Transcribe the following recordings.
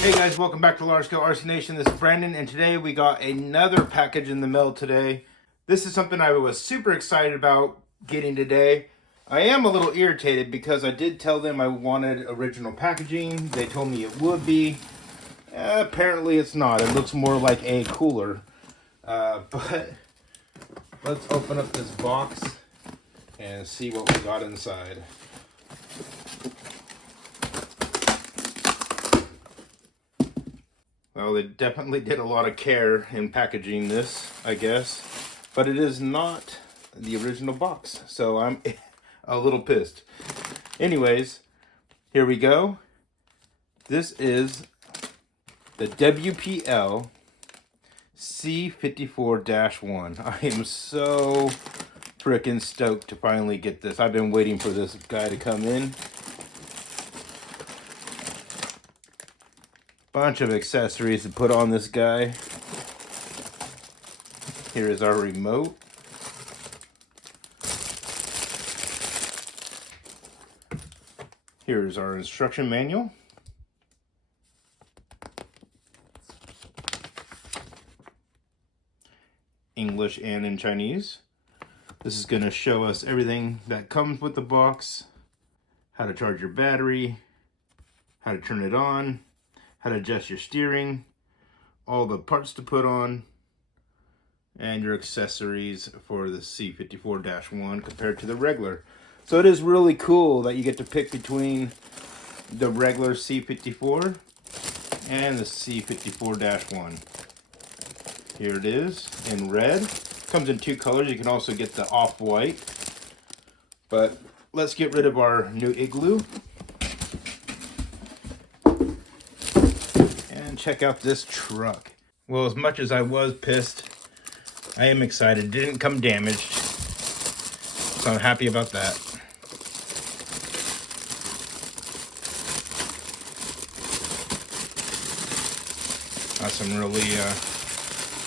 Hey guys, welcome back to Large Scale RC Nation. This is Brandon, and today we got another package in the mail today. This is something I was super excited about getting today. I am a little irritated because I did tell them I wanted original packaging. They told me it would be. Apparently it's not. It looks more like a cooler. But let's open up this box and see what we got inside. Well, they definitely did a lot of care in packaging this, I guess. But it is not the original box, so I'm a little pissed. Anyways, here we go. This is the WPL C54-1. I am so freaking stoked to finally get this. I've been waiting for this guy to come in. Bunch of accessories to put on this guy. Here is our remote. Here is our instruction manual. English and in Chinese. This is going to show us everything that comes with the box. How to charge your battery. How to turn it on. How to adjust your steering, all the parts to put on, and your accessories for the C54-1 compared to the regular. So it is really cool that you get to pick between the regular C54 and the C54-1. Here it is in red. Comes in two colors. You can also get the off-white. But let's get rid of our new igloo. Check out this truck. Well, as much as I was pissed, I am excited. It didn't come damaged, so I'm happy about that. That's some really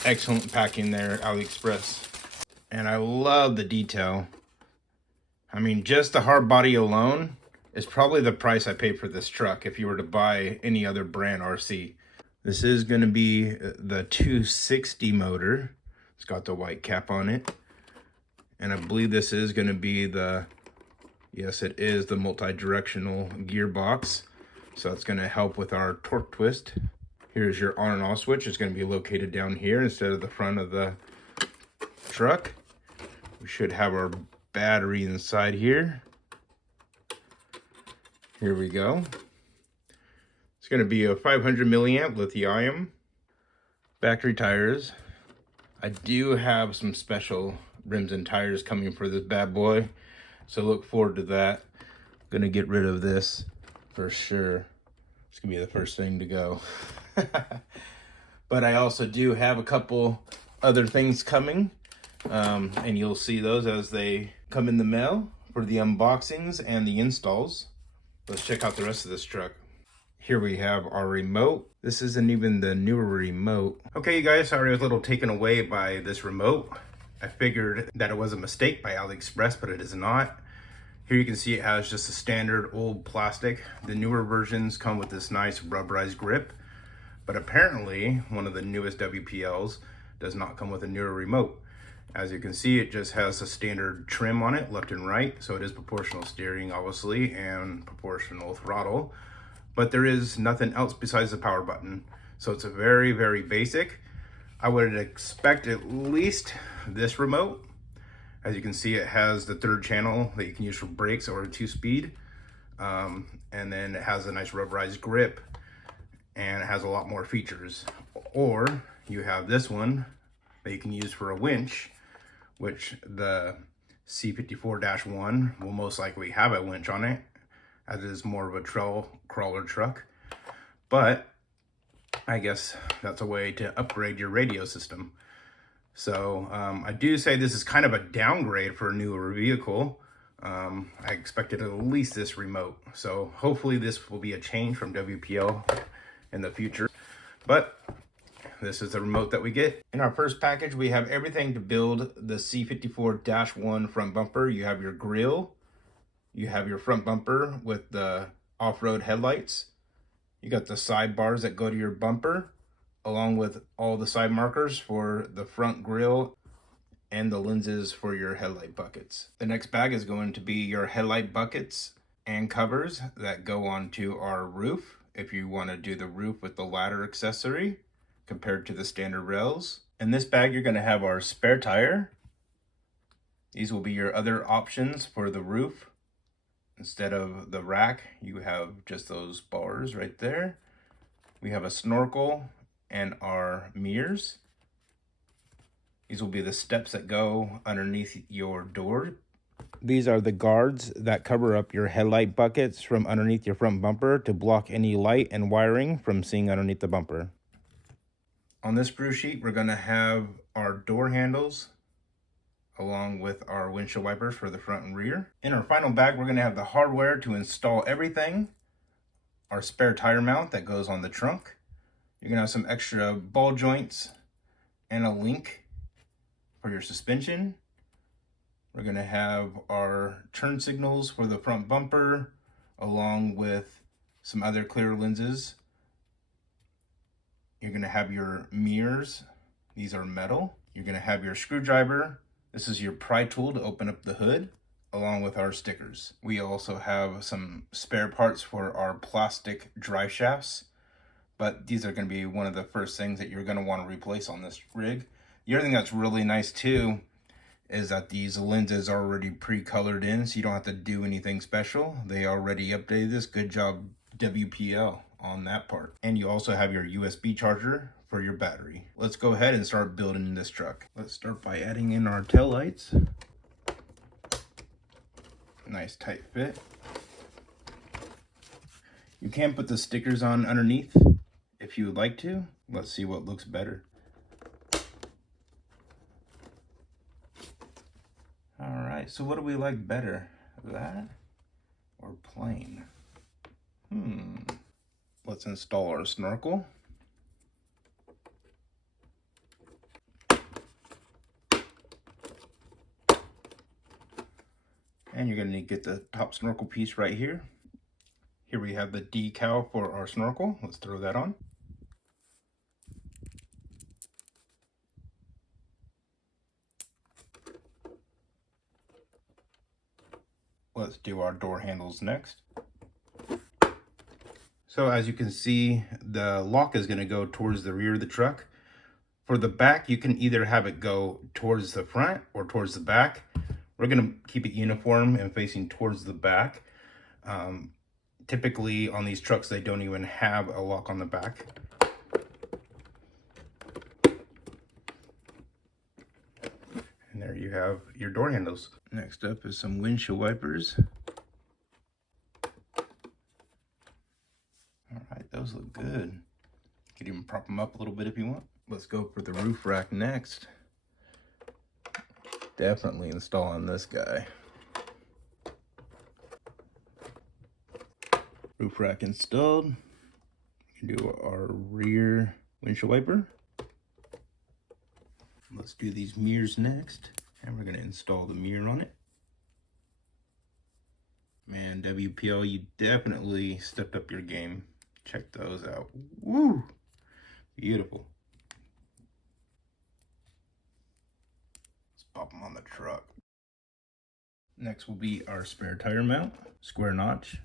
excellent packing there at AliExpress. And I love the detail. I mean, just the hard body alone is probably the price I paid for this truck if you were to buy any other brand RC. This is going to be the 260 motor. It's got the white cap on it. And I believe this is going to be the, yes, it is the multi-directional gearbox. So it's going to help with our torque twist. Here's your on and off switch. It's going to be located down here instead of the front of the truck. We should have our battery inside here. Here we go. It's going to be a 500 milliamp lithium. Factory tires. I do have some special rims and tires coming for this bad boy, so look forward to that. I'm going to get rid of this for sure. It's going to be the first thing to go. But I also do have a couple other things coming, and you'll see those as they come in the mail for the unboxings and the installs. Let's check out the rest of this truck. Here we have our remote. This isn't even the newer remote. Okay, you guys, sorry I was a little taken away by this remote. I figured that it was a mistake by AliExpress, but it is not. Here you can see it has just a standard old plastic. The newer versions come with this nice rubberized grip, but apparently one of the newest WPLs does not come with a newer remote. As you can see, it just has a standard trim on it, left and right, so it is proportional steering, obviously, and proportional throttle. But there is nothing else besides the power button. So it's a very, very basic. I would expect at least this remote. As you can see, it has the third channel that you can use for brakes or a 2-speed. And then it has a nice rubberized grip and it has a lot more features. Or you have this one that you can use for a winch, which the C54-1 will most likely have a winch on it, as it is more of a trail crawler truck. But I guess that's a way to upgrade your radio system. So I do say this is kind of a downgrade for a newer vehicle. I expected at least this remote. So hopefully this will be a change from WPL in the future. But this is the remote that we get. In our first package, we have everything to build the C54-1 front bumper. You have your grille. You have your front bumper with the off-road headlights. You got the side bars that go to your bumper, along with all the side markers for the front grille and the lenses for your headlight buckets. The next bag is going to be your headlight buckets and covers that go onto our roof if you want to do the roof with the ladder accessory compared to the standard rails. In this bag, you're going to have our spare tire. These will be your other options for the roof. Instead of the rack, you have just those bars right there. We have a snorkel and our mirrors. These will be the steps that go underneath your door. These are the guards that cover up your headlight buckets from underneath your front bumper to block any light and wiring from seeing underneath the bumper. On this sprue sheet, we're going to have our door handles along with our windshield wipers for the front and rear. In our final bag, we're going to have the hardware to install everything. Our spare tire mount that goes on the trunk. You're going to have some extra ball joints and a link for your suspension. We're going to have our turn signals for the front bumper along with some other clear lenses. You're going to have your mirrors. These are metal. You're going to have your screwdriver. This is your pry tool to open up the hood, along with our stickers. We also have some spare parts for our plastic drive shafts, but these are going to be one of the first things that you're going to want to replace on this rig. The other thing that's really nice too is that these lenses are already pre-colored in, so you don't have to do anything special. They already updated this. Good job, WPL, on that part. And you also have your USB charger for your battery. Let's go ahead and start building this truck. Let's start by adding in our tail lights. Nice tight fit. You can put the stickers on underneath if you would like to. Let's see what looks better. All right, so what do we like better, that or plain? Let's install our snorkel. And you're going to need to get the top snorkel piece right here. Here we have the decal for our snorkel. Let's throw that on. Let's do our door handles next. So as you can see, the lock is going to go towards the rear of the truck. For the back, you can either have it go towards the front or towards the back. We're going to keep it uniform and facing towards the back. Typically on these trucks, they don't even have a lock on the back. And there you have your door handles. Next up is some windshield wipers. All right, those look good. You can even prop them up a little bit if you want. Let's go for the roof rack next. Definitely installing this guy. Roof rack installed. We can do our rear windshield wiper. Let's do these mirrors next. And we're going to install the mirror on it. Man, WPL, you definitely stepped up your game. Check those out. Woo! Beautiful. Let's pop them on the truck. Next will be our spare tire mount. Square notch.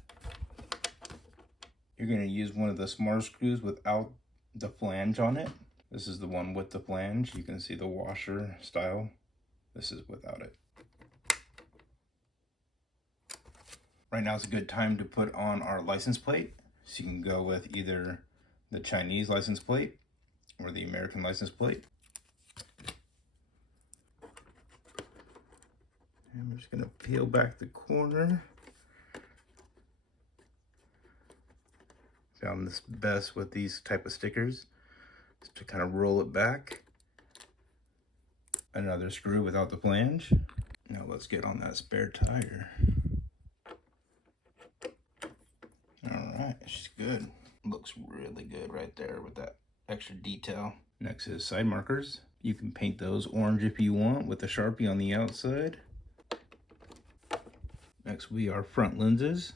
You're going to use one of the smarter screws without the flange on it. This is the one with the flange. You can see the washer style. This is without it. Right now is a good time to put on our license plate. So you can go with either the Chinese license plate or the American license plate. And we're just going to peel back the corner. Found this best with these type of stickers, just to kind of roll it back. Another screw without the flange. Now let's get on that spare tire. All right, she's good. Looks really good right there with that extra detail. Next is side markers. You can paint those orange if you want with a Sharpie on the outside. Next will be our front lenses.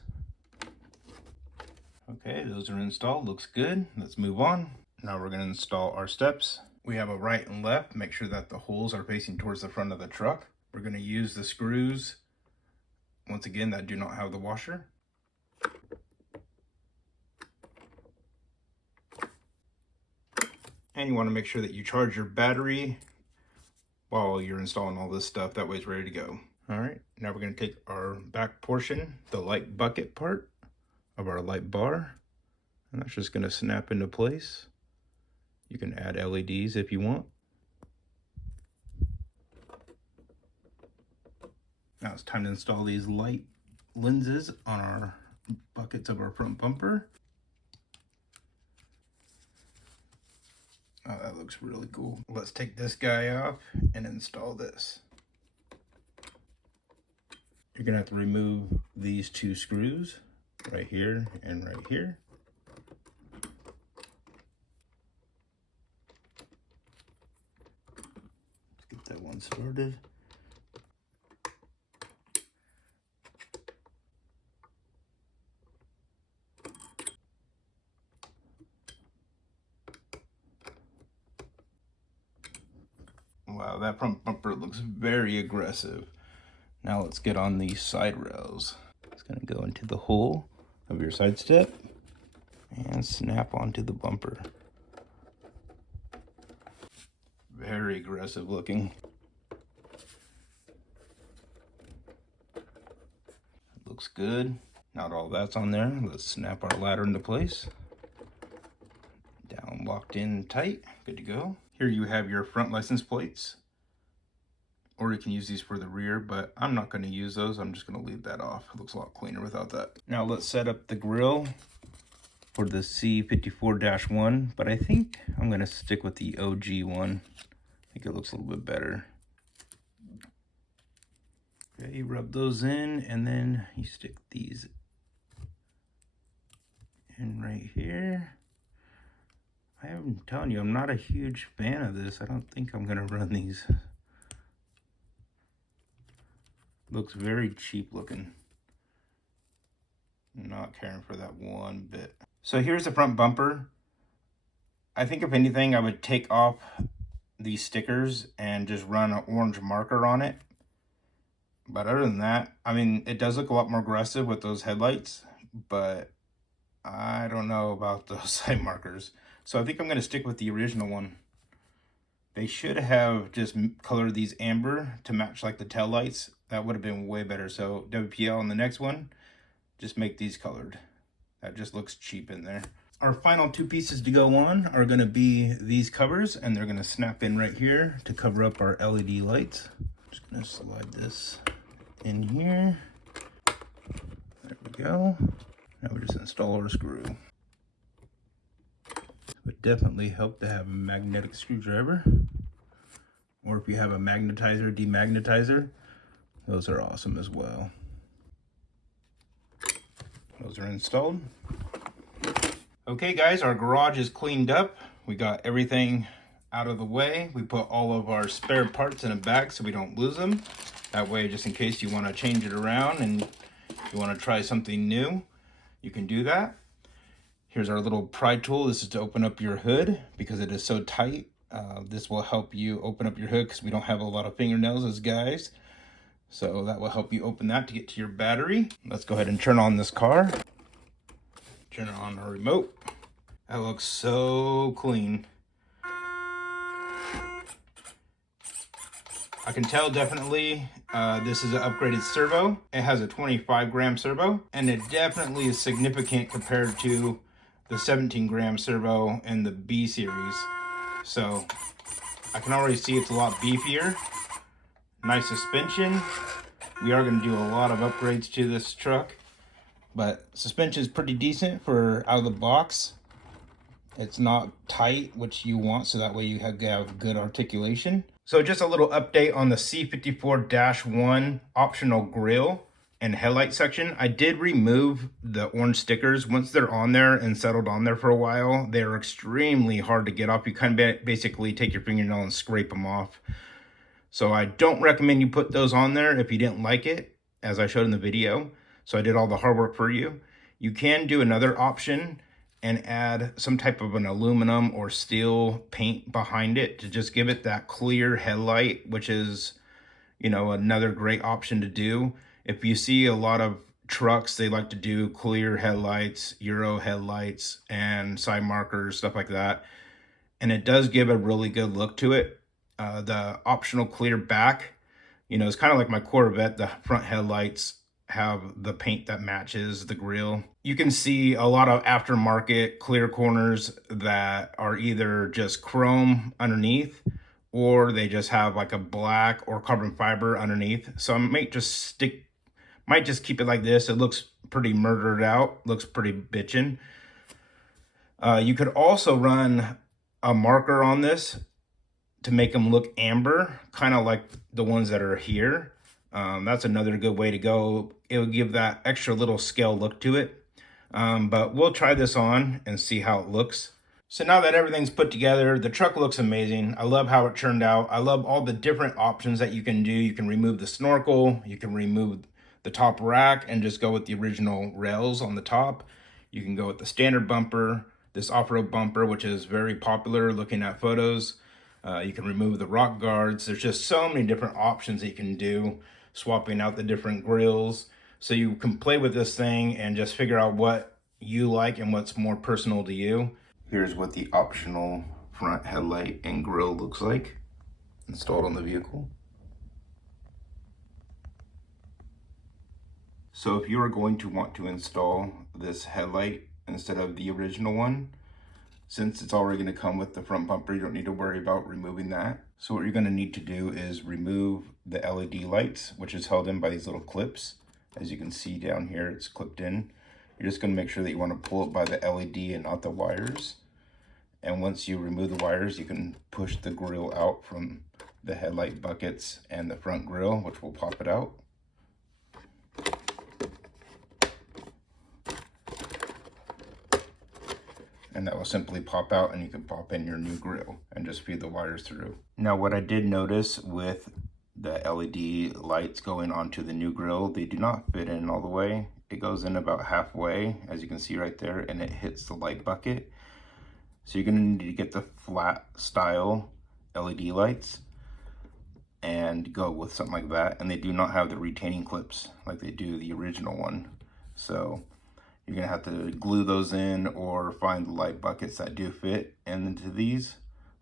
Okay, those are installed, looks good. Let's move on. Now we're gonna install our steps. We have a right and left. Make sure that the holes are facing towards the front of the truck. We're gonna use the screws, once again, that do not have the washer. And you wanna make sure that you charge your battery while you're installing all this stuff. That way it's ready to go. All right, now we're gonna take our back portion, the light bucket part of our light bar, and that's just gonna snap into place. You can add LEDs if you want. Now it's time to install these light lenses on our buckets of our front bumper. Oh, that looks really cool. Let's take this guy off and install this. You're gonna have to remove these two screws right here and right here. Let's get that one started. Wow, that front bumper looks very aggressive. Now let's get on these side rails. It's gonna go into the hole of your side step and snap onto the bumper. Very aggressive looking. Looks good. Now that all that's on there, let's snap our ladder into place. Down, locked in tight, good to go. Here you have your front license plates, or you can use these for the rear, but I'm not going to use those. I'm just going to leave that off. It looks a lot cleaner without that. Now let's set up the grill for the C54-1, but I think I'm going to stick with the OG one. I think it looks a little bit better. Okay, you rub those in, and then you stick these in right here. I'm telling you, I'm not a huge fan of this. I don't think I'm gonna run these. Looks very cheap looking. Not caring for that one bit. So here's the front bumper. I think if anything, I would take off these stickers and just run an orange marker on it. But other than that, I mean, it does look a lot more aggressive with those headlights, but I don't know about those side markers. So I think I'm going to stick with the original one. They should have just colored these amber to match like the tail lights. That would have been way better. So WPL on the next one, just make these colored. That just looks cheap in there. Our final two pieces to go on are going to be these covers, and they're going to snap in right here to cover up our LED lights. Just going to slide this in here. There we go. Now we just install our screw. Would definitely help to have a magnetic screwdriver, or if you have a magnetizer, demagnetizer, those are awesome as well. Those are installed. Okay guys, our garage is cleaned up. We got everything out of the way. We put all of our spare parts in a bag so we don't lose them. That way, just in case you want to change it around and you want to try something new, you can do that. Here's our little pry tool. This is to open up your hood because it is so tight. This will help you open up your hood because we don't have a lot of fingernails as guys. So that will help you open that to get to your battery. Let's go ahead and turn on this car. Turn on our remote. That looks so clean. I can tell definitely this is an upgraded servo. It has a 25-gram servo, and it definitely is significant compared to the 17-gram servo in the B series. So I can already see it's a lot beefier. Nice suspension. We are going to do a lot of upgrades to this truck, but suspension is pretty decent for out of the box. It's not tight, which you want, so that way you have good articulation. So just a little update on the C54-1 optional grille and headlight section. I did remove the orange stickers. Once they're on there and settled on there for a while, they're extremely hard to get off. You kind of basically take your fingernail and scrape them off. So I don't recommend you put those on there if you didn't like it, as I showed in the video. So I did all the hard work for you. You can do another option and add some type of an aluminum or steel paint behind it to just give it that clear headlight, which is, you know, another great option to do. If you see a lot of trucks, they like to do clear headlights, Euro headlights, and side markers, stuff like that. And it does give a really good look to it. The optional clear back, you know, it's kind of like my Corvette. The front headlights have the paint that matches the grille. You can see a lot of aftermarket clear corners that are either just chrome underneath, or they just have like a black or carbon fiber underneath. So I might just keep it like this. It looks pretty murdered out, looks pretty bitchin'. You could also run a marker on this to make them look amber, kind of like the ones that are here. That's another good way to go. It'll give that extra little scale look to it. But we'll try this on and see how it looks. So now that everything's put together, the truck looks amazing. I love how it turned out. I love all the different options that you can do. You can remove the snorkel, you can remove the top rack and just go with the original rails on the top. You can go with the standard bumper, this off-road bumper, which is very popular looking at photos. You can remove the rock guards. There's just so many different options that you can do, swapping out the different grills. So you can play with this thing and just figure out what you like and what's more personal to you. Here's what the optional front headlight and grille looks like installed on the vehicle. So if you are going to want to install this headlight instead of the original one, since it's already going to come with the front bumper, you don't need to worry about removing that. So what you're going to need to do is remove the LED lights, which is held in by these little clips. As you can see down here, it's clipped in. You're just going to make sure that you want to pull it by the LED and not the wires. And once you remove the wires, you can push the grille out from the headlight buckets and the front grille, which will pop it out. And that will simply pop out, and you can pop in your new grille and just feed the wires through. Now, what I did notice with the LED lights going onto the new grille, they do not fit in all the way. It goes in about halfway, as you can see right there, and it hits the light bucket. So you're gonna need to get the flat style LED lights and go with something like that. And they do not have the retaining clips like they do the original one. So you're gonna have to glue those in or find the light buckets that do fit into these,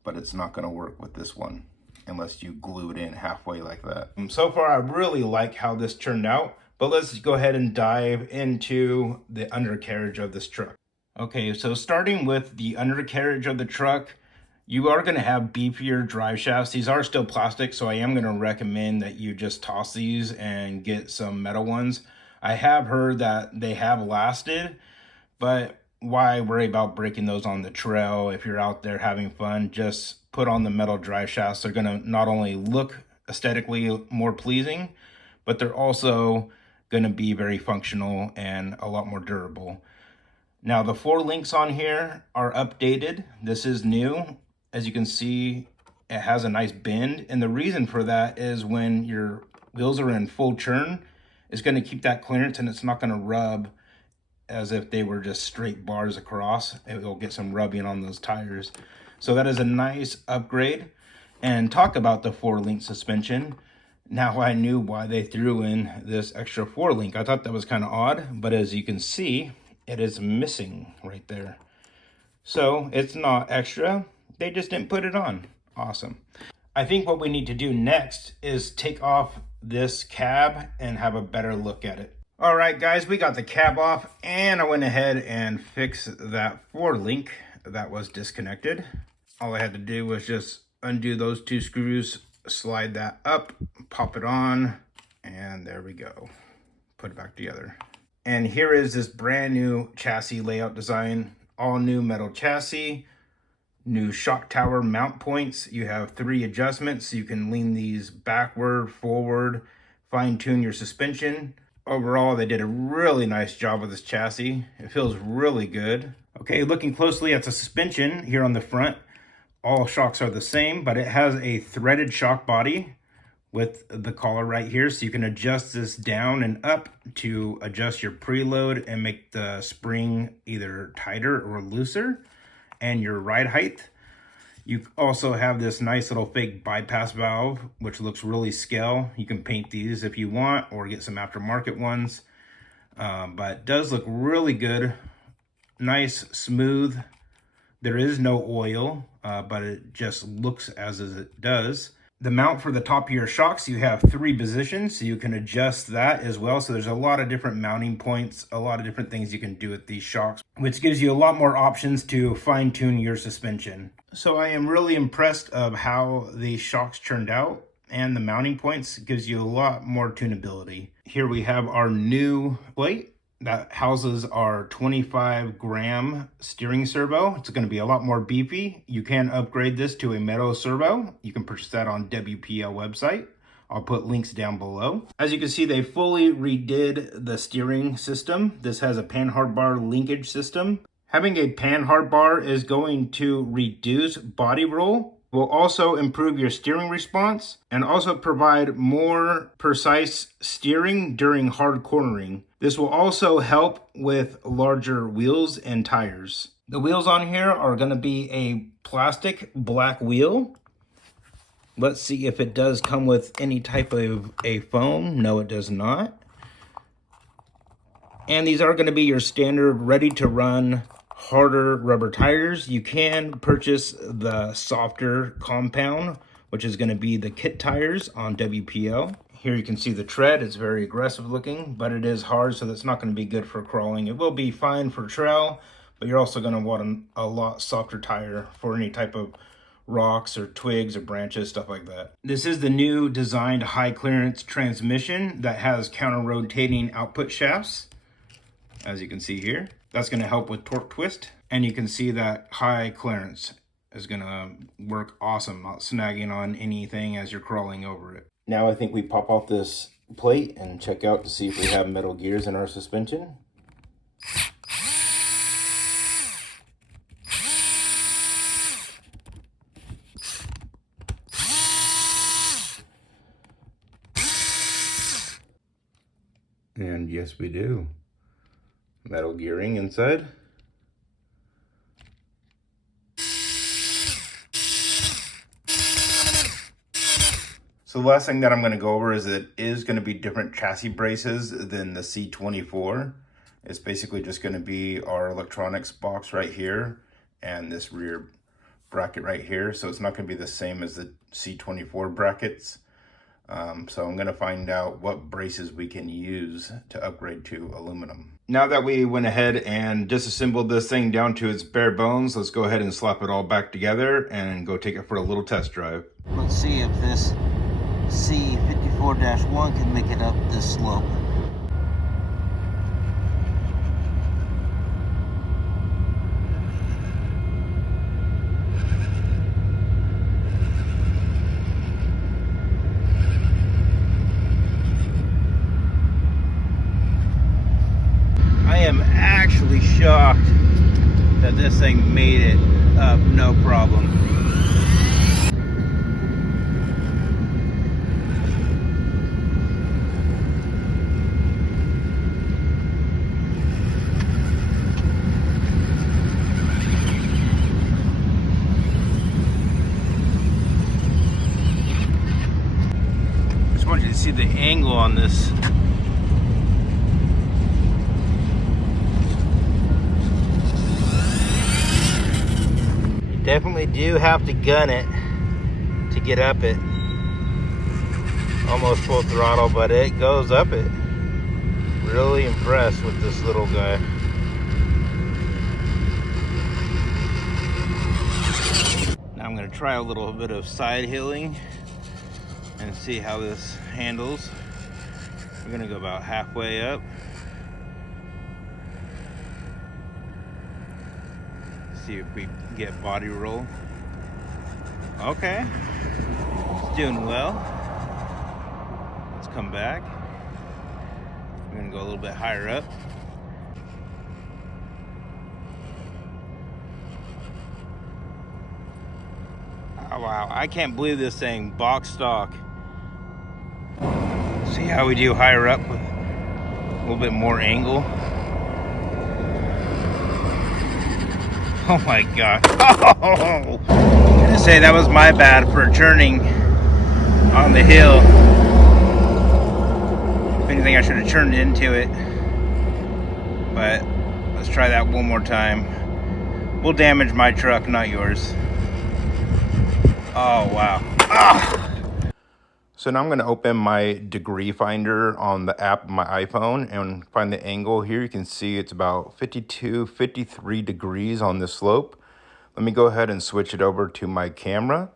but it's not gonna work with this one unless you glue it in halfway like that. So far, I really like how this turned out, but let's go ahead and dive into the undercarriage of this truck. Okay, so starting with the undercarriage of the truck, you are gonna have beefier drive shafts. These are still plastic, so I am gonna recommend that you just toss these and get some metal ones. I have heard that they have lasted, but why worry about breaking those on the trail? If you're out there having fun, just put on the metal drive shafts. They're gonna not only look aesthetically more pleasing, but they're also gonna be very functional and a lot more durable. Now the floor links on here are updated. This is new. As you can see, it has a nice bend. And the reason for that is when your wheels are in full churn, it's going to keep that clearance and it's not going to rub as if they were just straight bars across. It will get some rubbing on those tires. So that is a nice upgrade. And talk about the 4-link suspension. Now I knew why they threw in this extra 4-link. I thought that was kind of odd, but as you can see, it is missing right there. So it's not extra. They just didn't put it on. Awesome. I think what we need to do next is take off this cab and have a better look at it. All right, guys, we got the cab off and I went ahead and fixed that 4-link that was disconnected. All I had to do was just undo those 2 screws, slide that up, pop it on, and there we go. Put it back together. And here is this brand new chassis layout design, all new metal chassis, new shock tower mount points. You have 3 adjustments. So you can lean these backward, forward, fine tune your suspension. Overall, they did a really nice job with this chassis. It feels really good. Okay, looking closely at the suspension here on the front, all shocks are the same, but it has a threaded shock body, with the collar right here, so you can adjust this down and up to adjust your preload and make the spring either tighter or looser, and your ride height. You also have this nice little fake bypass valve, which looks really scale. You can paint these if you want or get some aftermarket ones, but it does look really good. Nice, smooth. There is no oil, but it just looks as it does. The mount for the top of your shocks, you have 3 positions, so you can adjust that as well. So there's a lot of different mounting points, a lot of different things you can do with these shocks, which gives you a lot more options to fine tune your suspension. So I am really impressed of how these shocks turned out, and the mounting points gives you a lot more tunability. Here we have our new plate that houses our 25-gram steering servo. It's going to be a lot more beefy. You can upgrade this to a metal servo. You can purchase that on WPL website. I'll put links down below. As you can see, they fully redid the steering system. This has a panhard bar linkage system. Having a panhard bar is going to reduce body roll, will also improve your steering response, and also provide more precise steering during hard cornering. This will also help with larger wheels and tires. The wheels on here are going to be a plastic black wheel. Let's see if it does come with any type of a foam. No, it does not. And these are going to be your standard ready to run harder rubber tires. You can purchase the softer compound, which is going to be the kit tires on WPL. Here you can see the tread. It's very aggressive looking, but it is hard, so that's not going to be good for crawling. It will be fine for trail, but you're also going to want a lot softer tire for any type of rocks or twigs or branches, stuff like that. This is the new designed high clearance transmission that has counter rotating output shafts, as you can see here. That's going to help with torque twist, and you can see that high clearance is going to work awesome, not snagging on anything as you're crawling over it. Now I think we pop off this plate and check out to see if we have metal gears in our suspension. And yes, we do. Metal gearing inside. So the last thing that I'm going to go over is it is going to be different chassis braces than the C24. It's basically just going to be our electronics box right here and this rear bracket right here. So it's not going to be the same as the C24 brackets. So I'm going to find out what braces we can use to upgrade to aluminum. Now that we went ahead and disassembled this thing down to its bare bones, let's go ahead and slap it all back together and go take it for a little test drive. Let's see if this C54-1 can make it up this slope. I am actually shocked that this thing made it up no problem. I want you to see the angle on this. You definitely do have to gun it to get up it. Almost full throttle, but it goes up it. Really impressed with this little guy. Now I'm going to try a little bit of side hilling and see how this handles. We're gonna go about halfway up. See if we get body roll. Okay, it's doing well. Let's come back. We're gonna go a little bit higher up. Oh, wow, I can't believe this thing box stock how we do higher up with a little bit more angle. Oh my god. Oh, I'm gonna say that was my bad for turning on the hill. If anything, I should have turned into it. But let's try that one more time. We'll damage my truck, not yours. Oh wow. Ah! So now I'm going to open my degree finder on the app of my iPhone and find the angle. Here you can see it's about 52, 53 degrees on this slope. Let me go ahead and switch it over to my camera.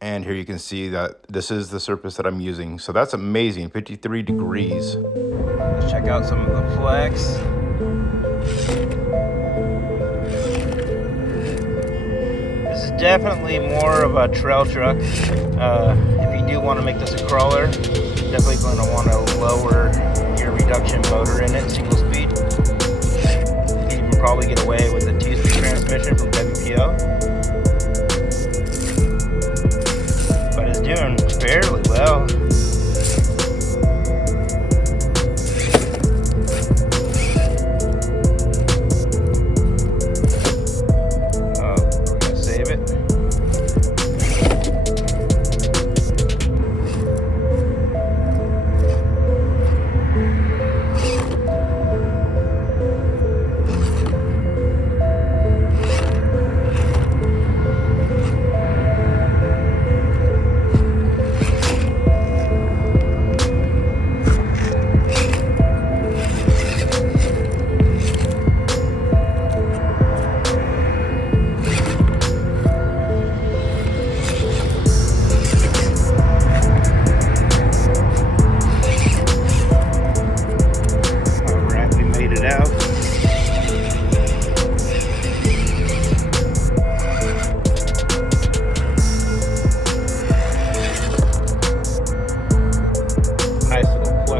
And here you can see that this is the surface that I'm using. So that's amazing, 53 degrees. Let's check out some of the flex. This is definitely more of a trail truck. If you do want to make this a crawler, definitely going to want a lower gear reduction motor in it, single speed. You can even probably get away with a 2-speed transmission from WPL. But it's doing fairly well. We're gonna save it.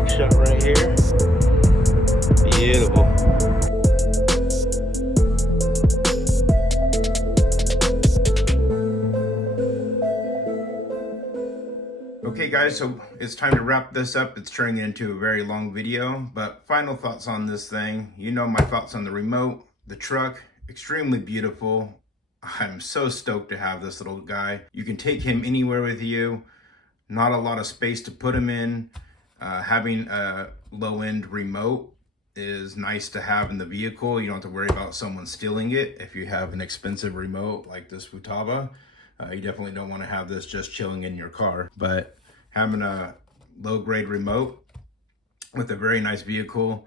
Shot right here. Beautiful. Okay guys, so it's time to wrap this up. It's turning into a very long video, but final thoughts on this thing. You know my thoughts on the remote, the truck, extremely beautiful. I'm so stoked to have this little guy. You can take him anywhere with you. Not a lot of space to put him in. Having a low-end remote is nice to have in the vehicle. You don't have to worry about someone stealing it. If you have an expensive remote like this Futaba, you definitely don't want to have this just chilling in your car. But having a low-grade remote with a very nice vehicle,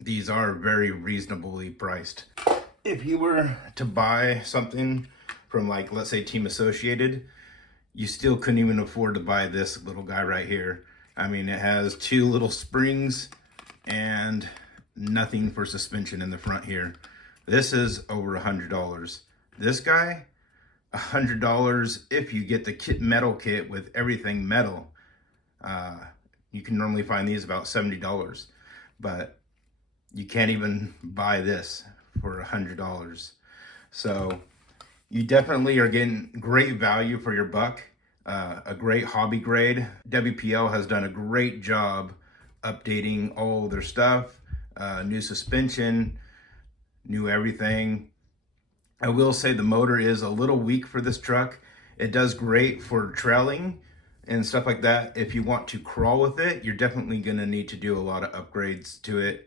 these are very reasonably priced. If you were to buy something from, like, let's say Team Associated, you still couldn't even afford to buy this little guy right here. I mean, it has 2 little springs and nothing for suspension in the front here. This is over $100. This guy, $100 if you get the kit metal kit with everything metal. You can normally find these about $70, but you can't even buy this for $100. So you definitely are getting great value for your buck. A great hobby grade. WPL has done a great job updating all their stuff, new suspension, new everything. I will say the motor is a little weak for this truck. It does great for trailing and stuff like that. If you want to crawl with it, you're definitely gonna need to do a lot of upgrades to it.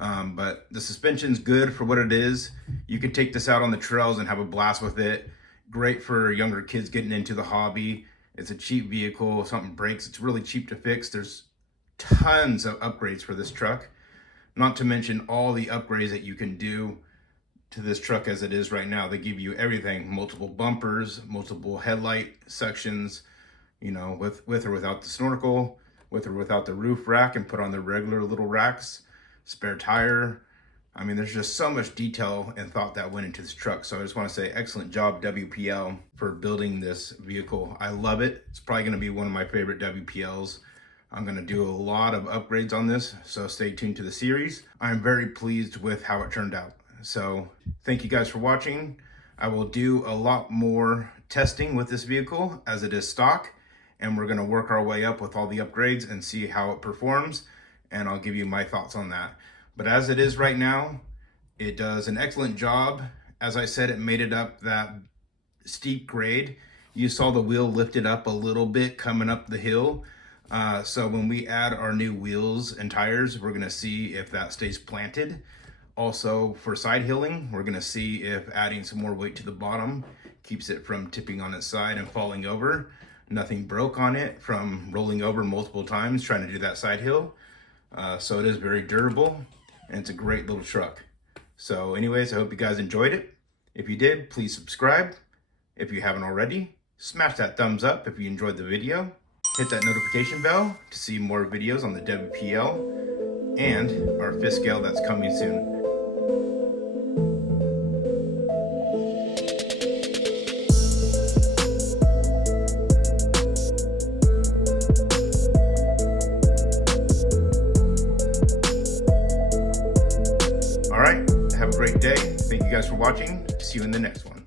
But the suspension's good for what it is. You can take this out on the trails and have a blast with it. Great for younger kids getting into the hobby. It's a cheap vehicle. If something breaks, it's really cheap to fix. There's tons of upgrades for this truck. Not to mention all the upgrades that you can do to this truck as it is right now. They give you everything, multiple bumpers, multiple headlight sections, you know, with or without the snorkel, with or without the roof rack, and put on the regular little racks, spare tire. I mean, there's just so much detail and thought that went into this truck. So I just want to say excellent job, WPL, for building this vehicle. I love it. It's probably going to be one of my favorite WPLs. I'm going to do a lot of upgrades on this, so stay tuned to the series. I'm very pleased with how it turned out. So thank you guys for watching. I will do a lot more testing with this vehicle as it is stock, and we're gonna work our way up with all the upgrades and see how it performs, and I'll give you my thoughts on that. But as it is right now, it does an excellent job. As I said, it made it up that steep grade. You saw the wheel lifted up a little bit coming up the hill. So when we add our new wheels and tires, we're gonna see if that stays planted. Also for side hilling, we're gonna see if adding some more weight to the bottom keeps it from tipping on its side and falling over. Nothing broke on it from rolling over multiple times trying to do that side hill. So it is very durable and it's a great little truck. So anyways, I hope you guys enjoyed it. If you did, please subscribe. If you haven't already, smash that thumbs up if you enjoyed the video. Hit that notification bell to see more videos on the WPL and our 5th scale that's coming soon. All right, have a great day. Thank you guys for watching. See you in the next one.